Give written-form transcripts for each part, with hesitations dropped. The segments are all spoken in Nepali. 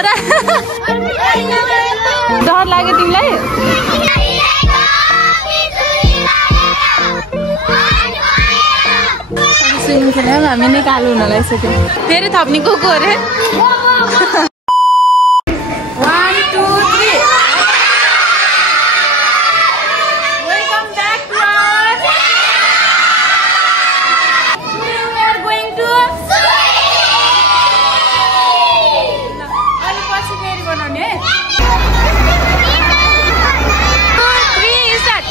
छोरा डर लाग्यो तिमीलाई स्विमिङ खेल्न हामी नै कालो हुन लागिसक्यो फेरि थप्ने को अरे 1 2 3 welcome back to we are going to अलि पछि फेरि बनाउने है 3 start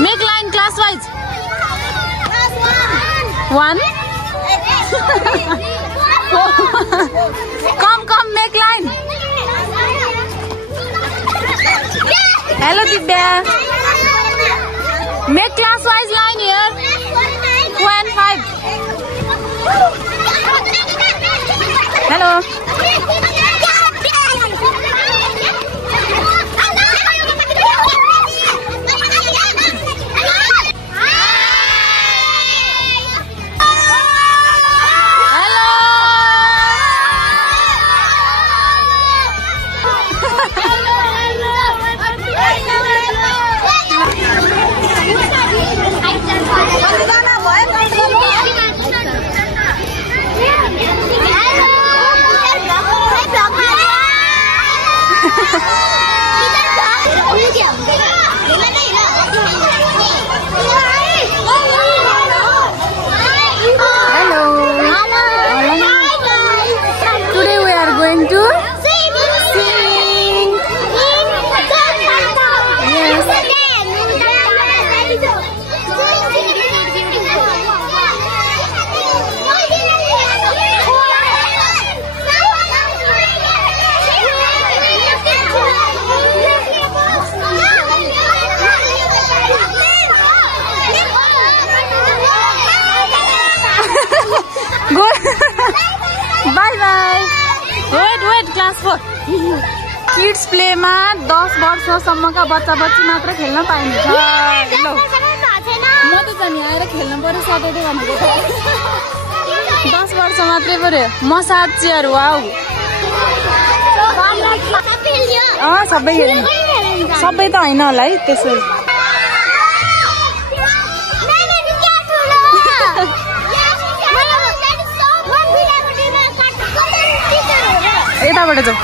Make line class wise. One. Come, make line. Hello, Dibya. Make class wise line here. 2 and 5. Hello. Wait, class 4. Kids play मा 10 वर्षसम्मका बच्चा-बच्ची मात्र खेल्न पाइन्छ। ल म त जानि आएर खेल्न पर्यो सधैँ भनेको 10 वर्ष मात्रै पर्यो मसाज चेयर वाउ सबै खेल्नु सबै त हैन होला है त्यसो यताबाट जाऊ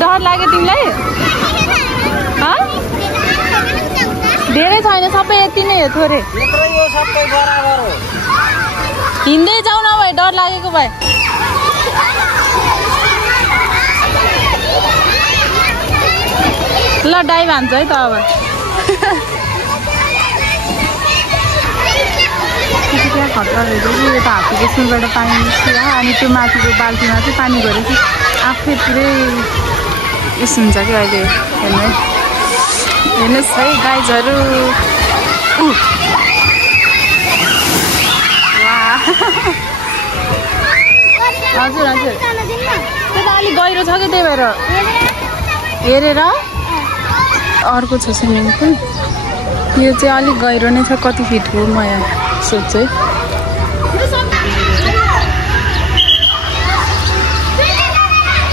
डर लाग्यो तिमीलाई धेरै छैन सबै यति नै हो थोरै हिँड्दै जाऊ न भाइ डर लागेको भए ल डाइभ हान्छ है त अब खतरा रहेछ कि यता हात्तीको सुलबाट पानी निस्किएर अनि त्यो माथिको बाल्टीमा चाहिँ पानी भऱ्यो कि आफै पुरै उस हुन्छ कि अहिले हेर्नुहोस् है गाइजहरू हजुर हजुर त्यो त अलिक गहिरो छ कि त्यही भएर हेरेर अर्को छ स्विमिङ पुल यो चाहिँ अलिक गहिरो नै छ कति फिट हो म यहाँ सोध्छु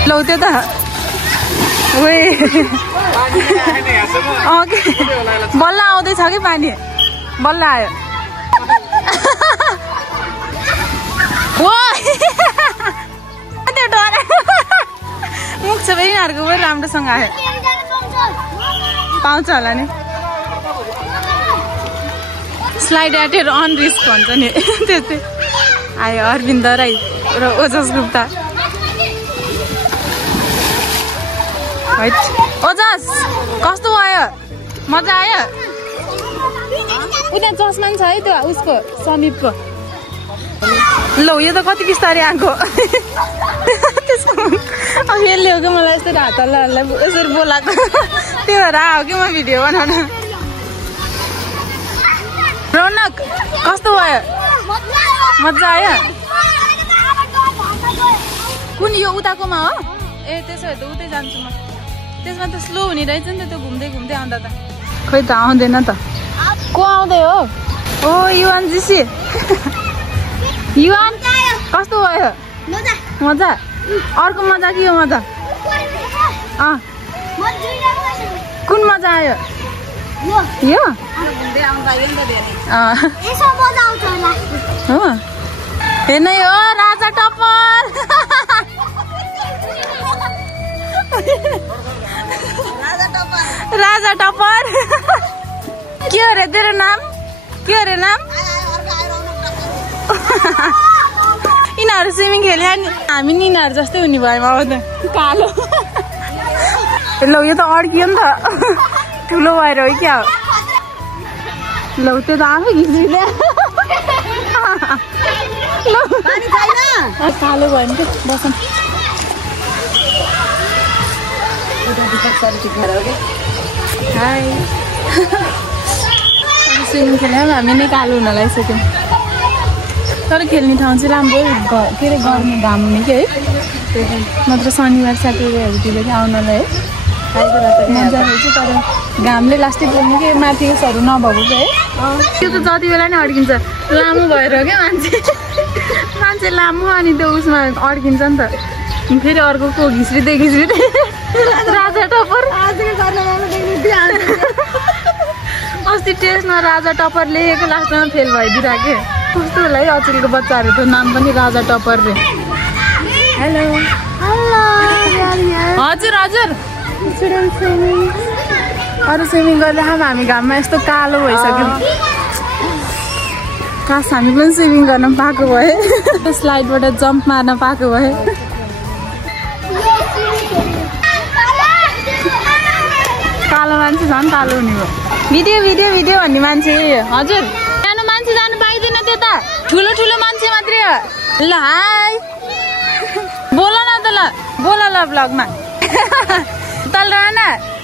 लौ त्यो त बल्ल आउँदैछ कि पानी बल्ल आयो त्यो डरे मुख छ यिनीहरूको पनि राम्रोसँग आयो पाउँछ होला नि स्लाइड एटेर अन रिस्क भन्छ नि त्यस्तै आयो अरविन्द राई र ओजस गुप्ता ओजस कस्तो भयो मजा आयो उता चस्मा छ है त्यो उसको समीपको ल यो त कति बिस्तारै आएको अब यसले हो कि मलाई यस्तो हात हल्लाहरूलाई यसरी बोलाएको त्यही भएर आयो कि म भिडियो बनाउन रौनक कस्तो भयो मजा आयो कुन यो उताकोमा हो ए त्यसो भए त उतै जान्छु म त्यसमा त स्लो हुने रहेछ नि त त्यो घुम्दै घुम्दै आउँदा त खोइ त आउँदैन त को आउँदै हो ओ युवान जीसी युवान कस्तो भयो मजा अर्को मजा के हो मजा कुन मजा आयो यो हेर्न यो राजा टप्पर राजा टप्पर के अरे तेरो नाम के अरे नाम यिनीहरू स्विमिङ खेल्यो नि हामी नि यिनीहरू जस्तै हुने भयो अब त कालो ल यो त अड्कियो नि त ठुलो भएर हो क्या ल त्यो त आफै घिच्ने कालो भयो नि त बसौँ हाई स्विमिङ खेल्यो हामी नै कालो हुन लागिसक्यौँ तर खेल्ने ठाउँ चाहिँ राम्रो के अरे गर्मी घाम हुने कि है नत्र शनिबार स्याटरडेहरूतिर चाहिँ आउनलाई है मजा रहेछ तर घामले लास्टै बोल्ने कि माथि उसहरू नभएको चाहिँ है त्यो त जति बेला नै अड्किन्छ लामो भएर क्या मान्छे लामो अनि त्यो उसमा अड्किन्छ नि त फेरि अर्को को घिच्रिँदै राजा टप्पर अस्ति टेस्टमा राजा टप्पर लेखेको लास्टमा फेल भइदिइराखे कस्तो होला है अचेलको बच्चाहरू त नाम पनि राजा टप्पर रे हेलो हजुर हजुर अरू स्विमिङ गर्दा हामी घाममा यस्तो कालो भइसक्यौँ खास हामी पनि स्विमिङ गर्न पाएको भए स्लाइडबाट जम्प मार्न पाएको भए कालो मान्छे झन् कालो हुने भयो भिडियो भिडियो भिडियो भन्ने मान्छे हजुर सानो मान्छे जानु पाइँदैन त्यता ठुलो ठुलो मान्छे मात्रै हो ल हाई बोल न त ल बोल ल भ्लगमा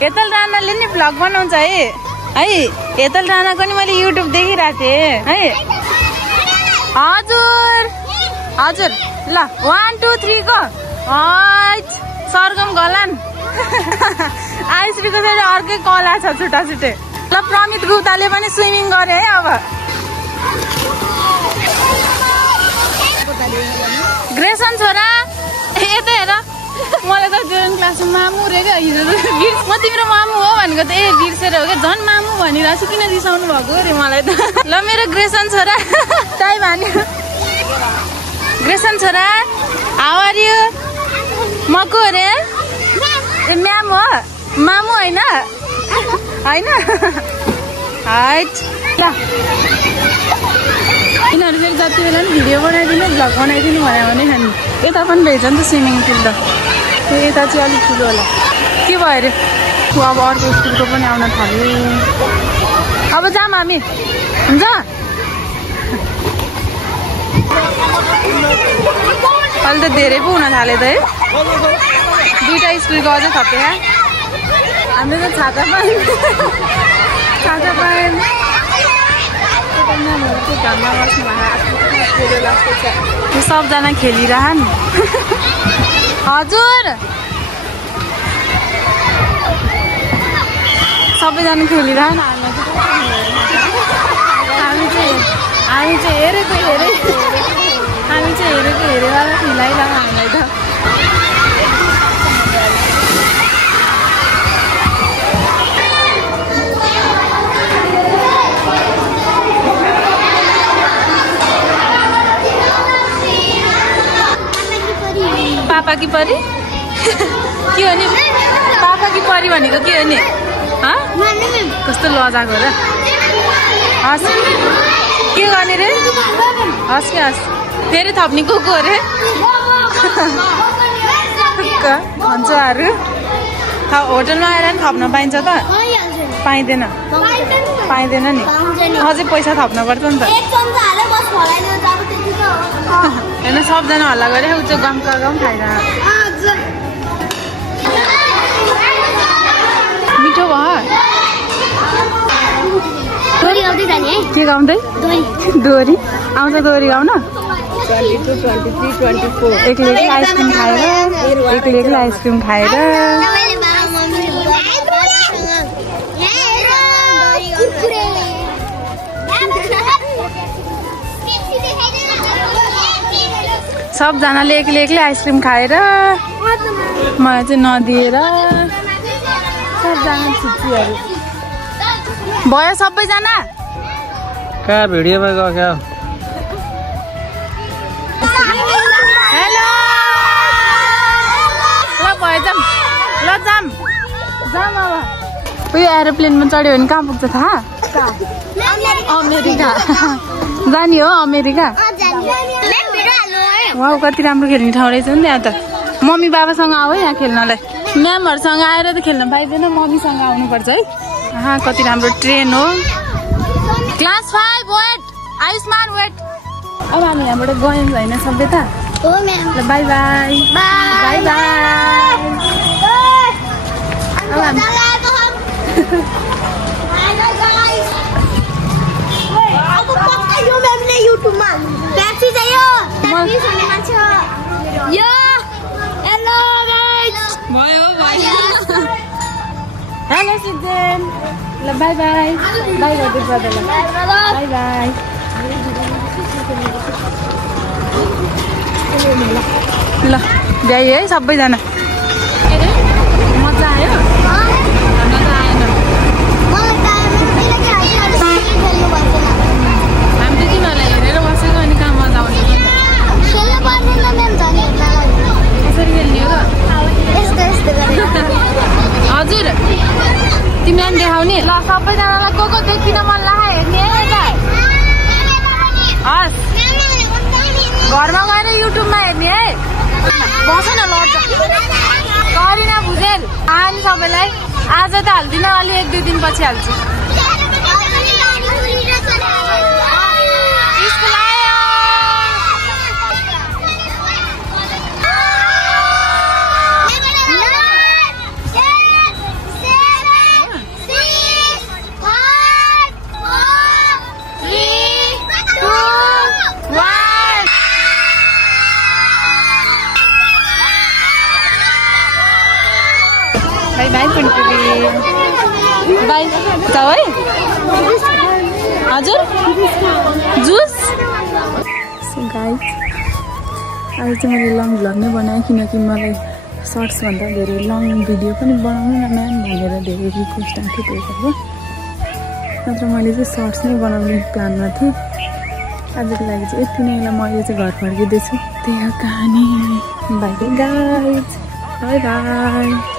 हेतल राणाले नि भ्लग बनाउँछ है हेतल राणाको नि मैले युट्युब देखिरहेको थिएँ है हजुर हजुर ल 1 2 3 को सरगम गलान आइसकेको चाहिँ अर्कै कला छ छुट्टा छुट्टै ल प्रमित गुप्ताले पनि स्विमिङ गरे है अब ग्रेसन छोरा यतै हेर मलाई त ड्रोन क्लासमा मामु रे क्या हिजो म तिम्रो मामु हो भनेको त ए बिर्सेर हो क्या झन् मामु भनिरहेको छु किन रिसाउनु भएको अरे मलाई त ल मेरो ग्रेसन छोरा ताई भन्यो ग्रेसन छोरा हाउ आर यु म को अरे ए म्याम हो मामु होइन होइन हाइट ल यिनीहरू फेरि जति बेला पनि भिडियो बनाइदिनु भ्लग बनाइदिनु भन्यो भने खाने यता पनि भेट्छ नि त स्विमिङ पुल त त्यो यता चाहिँ अलिक ठुलो होला के भयो अरे अब अर्को स्कुलको पनि आउन थाल्यो अब जाऊँ हामी हुन्छ अहिले त धेरै पो हुन थाल्यो त है दुईवटा स्कुलको अझै थपे हाम्रो त छाता पाएँ सबजना खेलिरहन् हजुर सबैजना खेलिरहन् हामी चाहिँ हेरेको हेरेर खिलाइरह हामीलाई त पापा की परी के हो नि पापा की परी भनेको के हो नि कस्तो लजाको र हस् के गर्ने रे हस् कि हस् फेरि थप्ने को अरे भन्छहरू होटलमा आएर नि थप्न पाइन्छ त पाइँदैन नि अझै पैसा थप्नु पर्छ नि त होइन सबजना हल्ला गरे ऊ चाहिँ गम खाएर मिठो भयो के गाउँदै दोहोरी आउँछ दोहोरी गाउन 22, 23, 24 एक्लै आइसक्रिम खाएर सबजनाले एक्लै आइसक्रिम खाएर मलाई चाहिँ नदिएर सबजना छुट्टीहरू भयो सबैजना कहाँ भिडियोमा गयो क्या हेलो ल भयो जाम अब उयो एरोप्लेनमा चढ्यो भने कहाँ पुग्छ थाहा अमेरिका जाने हो अमेरिका वाउ कति राम्रो खेल्ने ठाउँ रहेछ नि त्यहाँ त मम्मी बाबासँग आऊ है यहाँ खेल्नलाई म्यामहरूसँग आएर त खेल्न पाइँदैन मम्मीसँग आउनुपर्छ है कति राम्रो ट्रेन हो क्लास 5 वेट आयुष्मान वेट अब हामी यहाँबाट गयौँ होइन सभ्यता ल by by bye hello season ल बाई बाई गर्दै ब्रदरलाई बाई बाई ल भ्याइ है सबैजना मजा आयो मजा आएन हामी चाहिँ तिमीहरूलाई हेरेर बसेको अनि कहाँ मजा आउने यसरी खेल्ने हो हजुर तिमीलाई पनि देखाउने ल सबैजनालाई को देखिन मन लाग्यो हेर्ने है यता हस् घरमा गएर युट्युबमा हेर्ने है बस न लड्छ करिना भुजेल आनी सबैलाई आज त हाल्दिनँ अलि 1-2 दिन पछि हाल्छु बाई कुन्टुली बाई जाऊ है हजुर जुस गाइस आज चाहिँ मैले लङ भ्लग नै बनाएँ किनकि मलाई सर्ट्सभन्दा धेरै लङ भिडियो पनि बनाउनु न म्याम भनेर धेरै रिक्वेस्ट आएको थियो त्यही भएर नत्र मैले चाहिँ सर्ट्स नै बनाउने प्लानमा थिएँ आजको लागि चाहिँ यति नै म अहिले चाहिँ घर फर्किँदैछु त्यही कहानी by by guys by by